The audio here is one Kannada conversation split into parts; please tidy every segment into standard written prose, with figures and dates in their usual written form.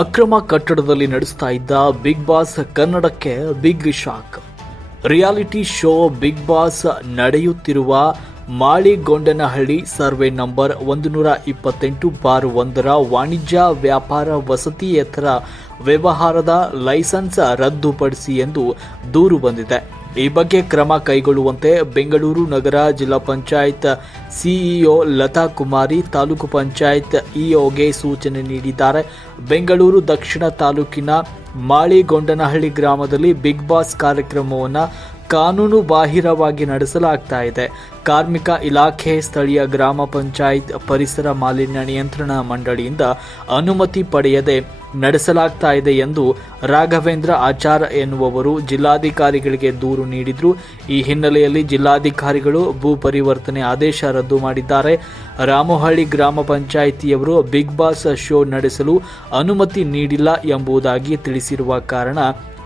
ಅಕ್ರಮ ಕಟ್ಟಡದಲ್ಲಿ ನಡೆಸ್ತಾ ಇದ್ದ ಬಿಗ್ ಬಾಸ್ ಕನ್ನಡಕ್ಕೆ big shock. Reality show Bigg Boss ನಡೆಯುತ್ತಿರುವ ಮಾಳಿಗೊಂಡನಹಳ್ಳಿ ಸರ್ವೆ ನಂಬರ್ 128/1 ವಾಣಿಜ್ಯ ವ್ಯಾಪಾರ ವಸತಿಯೇತರ ವ್ಯವಹಾರದ ಲೈಸೆನ್ಸ್ ರದ್ದುಪಡಿಸಿ ಎಂದು ದೂರು ಬಂದಿದೆ. ಈ ಬಗ್ಗೆ ಕ್ರಮ ಕೈಗೊಳ್ಳುವಂತೆ ಬೆಂಗಳೂರು ನಗರ ಜಿಲ್ಲಾ ಪಂಚಾಯತ್ ಸಿಇಒ ಲತಾ ಕುಮಾರಿ ತಾಲೂಕು ಪಂಚಾಯತ್ ಇಒಗೆ ಸೂಚನೆ ನೀಡಿದ್ದಾರೆ. ಬೆಂಗಳೂರು ದಕ್ಷಿಣ ತಾಲೂಕಿನ ಮಾಳಿಗೊಂಡನಹಳ್ಳಿ ಗ್ರಾಮದಲ್ಲಿ ಬಿಗ್ ಬಾಸ್ ಕಾರ್ಯಕ್ರಮವನ್ನು ಕಾನೂನು ಬಾಹಿರವಾಗಿ ನಡೆಸಲಾಗ್ತಾ ಇದೆ. ಕಾರ್ಮಿಕ ಇಲಾಖೆ, ಸ್ಥಳೀಯ ಗ್ರಾಮ ಪಂಚಾಯತ್, ಪರಿಸರ ಮಾಲಿನ್ಯ ನಿಯಂತ್ರಣ ಮಂಡಳಿಯಿಂದ ಅನುಮತಿ ಪಡೆಯದೆ ನಡೆಸಲಾಗ್ತಾ ಇದೆ ಎಂದು ರಾಘವೇಂದ್ರ ಆಚಾರ್ ಎನ್ನುವವರು ಜಿಲ್ಲಾಧಿಕಾರಿಗಳಿಗೆ ದೂರು ನೀಡಿದ್ರು. ಈ ಹಿನ್ನೆಲೆಯಲ್ಲಿ ಜಿಲ್ಲಾಧಿಕಾರಿಗಳು ಭೂ ಪರಿವರ್ತನೆ ಆದೇಶ ರದ್ದು ಮಾಡಿದ್ದಾರೆ. ರಾಮಹಳ್ಳಿ ಗ್ರಾಮ ಪಂಚಾಯಿತಿಯವರು ಬಿಗ್ ಬಾಸ್ ಶೋ ನಡೆಸಲು ಅನುಮತಿ ನೀಡಿಲ್ಲ ಎಂಬುದಾಗಿ ತಿಳಿಸಿರುವ ಕಾರಣ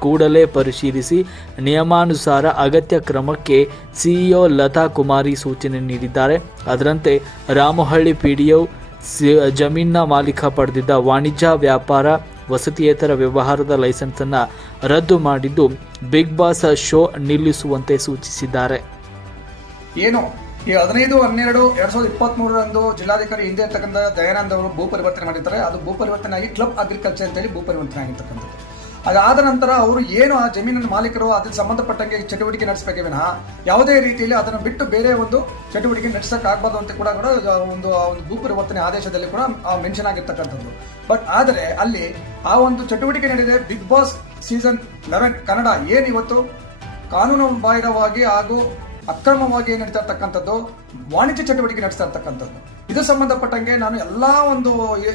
ಕೂಡಲೇ ಪರಿಶೀಲಿಸಿ ನಿಯಮಾನುಸಾರ ಅಗತ್ಯ ಕ್ರಮಕ್ಕೆ ಸಿಇಒ ಲತಾ ಕುಮಾರಿ ಸೂಚನೆ ನೀಡಿದ್ದಾರೆ. ಅದರಂತೆ ರಾಮಹಳ್ಳಿ ಪಿಡಿಒ ಜಮೀನಿನ ಮಾಲೀಕ ಪಡೆದಿದ್ದ ವಾಣಿಜ್ಯ ವ್ಯಾಪಾರ ವಸತಿಯೇತರ ವ್ಯವಹಾರದ ಲೈಸೆನ್ಸ್ ಅನ್ನು ರದ್ದು ಮಾಡಿದ್ದು ಬಿಗ್ ಬಾಸ್ ಶೋ ನಿಲ್ಲಿಸುವಂತೆ ಸೂಚಿಸಿದ್ದಾರೆ. ಏನು ಈ 15/12/2023 ಜಿಲ್ಲಾಧಿಕಾರಿ ಹಿಂದೆ ಇರ್ತಕ್ಕಂಥ ದಯಾನಂದ್ ಅವರು ಭೂ ಪರಿವರ್ತನೆ ಮಾಡಿರ್ತಾರೆ. ಅದು ಭೂ ಪರಿವರ್ತನೆ ಆಗಿ ಕ್ಲಬ್ ಅಗ್ರಿಕಲ್ಚರ್ ಅಂತೇಳಿ ಭೂ ಪರಿವರ್ತನೆ ಆಗಿರ್ತಕ್ಕಂಥದ್ದು. ಅದಾದ ನಂತರ ಅವರು ಏನು ಆ ಜಮೀನಿನ ಮಾಲೀಕರು ಅದಕ್ಕೆ ಸಂಬಂಧಪಟ್ಟಂಗೆ ಚಟುವಟಿಕೆ ನಡೆಸಬೇಕೇ ವಿನಃ ಯಾವುದೇ ರೀತಿಯಲ್ಲಿ ಅದನ್ನು ಬಿಟ್ಟು ಬೇರೆ ಒಂದು ಚಟುವಟಿಕೆ ನಡೆಸೋಕ್ಕಾಗಬಾರ್ದು ಅಂತ ಕೂಡ ಒಂದು ಭೂ ಪರಿವರ್ತನೆ ಆದೇಶದಲ್ಲಿ ಕೂಡ ಮೆನ್ಷನ್ ಆಗಿರ್ತಕ್ಕಂಥದ್ದು. ಬಟ್ ಆದರೆ ಅಲ್ಲಿ ಆ ಒಂದು ಚಟುವಟಿಕೆ ನಡೆದಿದೆ. ಬಿಗ್ ಬಾಸ್ ಸೀಸನ್ 11 ಕನ್ನಡ ಏನು ಇವತ್ತು ಕಾನೂನು ಬಾಹಿರವಾಗಿ ಹಾಗೂ ಅಕ್ರಮವಾಗಿ ನಡೀತಾ ಇರ್ತಕ್ಕಂಥದ್ದು ವಾಣಿಜ್ಯ ಚಟುವಟಿಕೆ ನಡೆಸ್ತಾ ಇರ್ತಕ್ಕಂಥದ್ದು. ಇದು ಸಂಬಂಧಪಟ್ಟಂಗೆ ನಾನು ಎಲ್ಲಾ ಒಂದು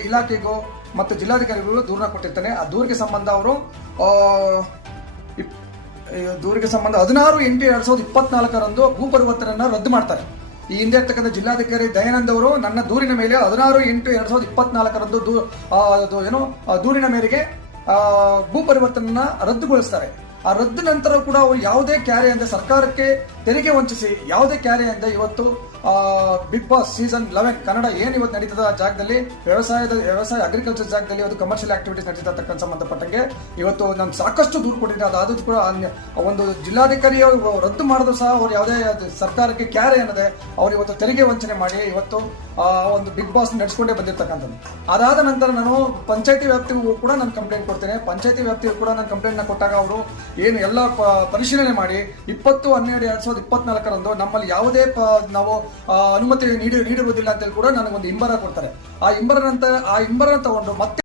ಇಲಾಖೆಗೂ ಮತ್ತು ಜಿಲ್ಲಾಧಿಕಾರಿಗಳು ದೂರನ್ನ ಕೊಟ್ಟಿರ್ತೇನೆ. ಆ ದೂರಿಗೆ ಸಂಬಂಧ ಅವರು 16/8/2024 ಭೂ ಪರಿವರ್ತನೆಯನ್ನು ರದ್ದು ಮಾಡ್ತಾರೆ. ಈ ಹಿಂದೆ ಇರ್ತಕ್ಕಂಥ ಜಿಲ್ಲಾಧಿಕಾರಿ ದಯಾನಂದ್ ಅವರು ನನ್ನ ದೂರಿನ ಮೇಲೆ 16/8/2024 ದೂರಿನ ಮೇರೆಗೆ ಭೂ ಪರಿವರ್ತನೆಯನ್ನ ರದ್ದುಗೊಳಿಸ್ತಾರೆ. ಆ ರದ್ದು ನಂತರ ಕೂಡ ಅವರು ಯಾವುದೇ ಕ್ಯಾರೆ ಅಂದ್ರೆ ಸರ್ಕಾರಕ್ಕೆ ತೆರಿಗೆ ವಂಚಿಸಿ ಯಾವುದೇ ಕ್ಯಾರೆ ಅಂದ್ರೆ ಇವತ್ತು ಬಿಗ್ ಬಾಸ್ ಸೀಸನ್ 11 ಕನ್ನಡ ಏನು ಇವತ್ತು ನಡೀತದ ಜಾಗದಲ್ಲಿ ವ್ಯವಸಾಯ ಅಗ್ರಿಕಲ್ಚರ್ ಜಾಗದಲ್ಲಿ ಇವತ್ತು ಕಮರ್ಷಿಯಲ್ ಆಕ್ಟಿವಿಟೀಸ್ ನಡೀತಕ್ಕಂಥ ಸಂಬಂಧಪಟ್ಟಂಗೆ ಇವತ್ತು ನಾನು ಸಾಕಷ್ಟು ದೂರು ಕೊಟ್ಟಿದ್ದೆ. ಅದಾದ್ರೂ ಕೂಡ ಒಂದು ಜಿಲ್ಲಾಧಿಕಾರಿ ರದ್ದು ಮಾಡೋದು ಸಹ ಅವ್ರು ಯಾವುದೇ ಸರ್ಕಾರಕ್ಕೆ ಕ್ಯಾರೆ ಅನ್ನದೆ ಅವ್ರು ಇವತ್ತು ತೆರಿಗೆ ವಂಚನೆ ಮಾಡಿ ಇವತ್ತು ಒಂದು ಬಿಗ್ ಬಾಸ್ ನಡೆಸ್ಕೊಂಡೇ ಬಂದಿರ್ತಕ್ಕಂಥದ್ದು. ಅದಾದ ನಂತರ ನಾನು ಪಂಚಾಯತಿ ವ್ಯಾಪ್ತಿಗೂ ಕೂಡ ನಾನು ಕಂಪ್ಲೇಂಟ್ ಕೊಡ್ತೇನೆ. ಪಂಚಾಯತಿ ವ್ಯಾಪ್ತಿಗೂ ಕೂಡ ನಾನು ಕಂಪ್ಲೇಂಟ್ ಕೊಟ್ಟಾಗ ಅವರು ಏನು ಎಲ್ಲ ಪರಿಶೀಲನೆ ಮಾಡಿ 20/12/2024 ನಮ್ಮಲ್ಲಿ ಯಾವುದೇ ನಾವು ಅನುಮತಿ ನೀಡಿರುವುದಿಲ್ಲ ಅಂತ ಹೇಳಿ ಕೂಡ ನನಗೊಂದು ಇಂಬರ ಕೊಡ್ತಾರೆ. ಆ ಇಂಬರನ್ನ ತಗೊಂಡು ಮತ್ತೆ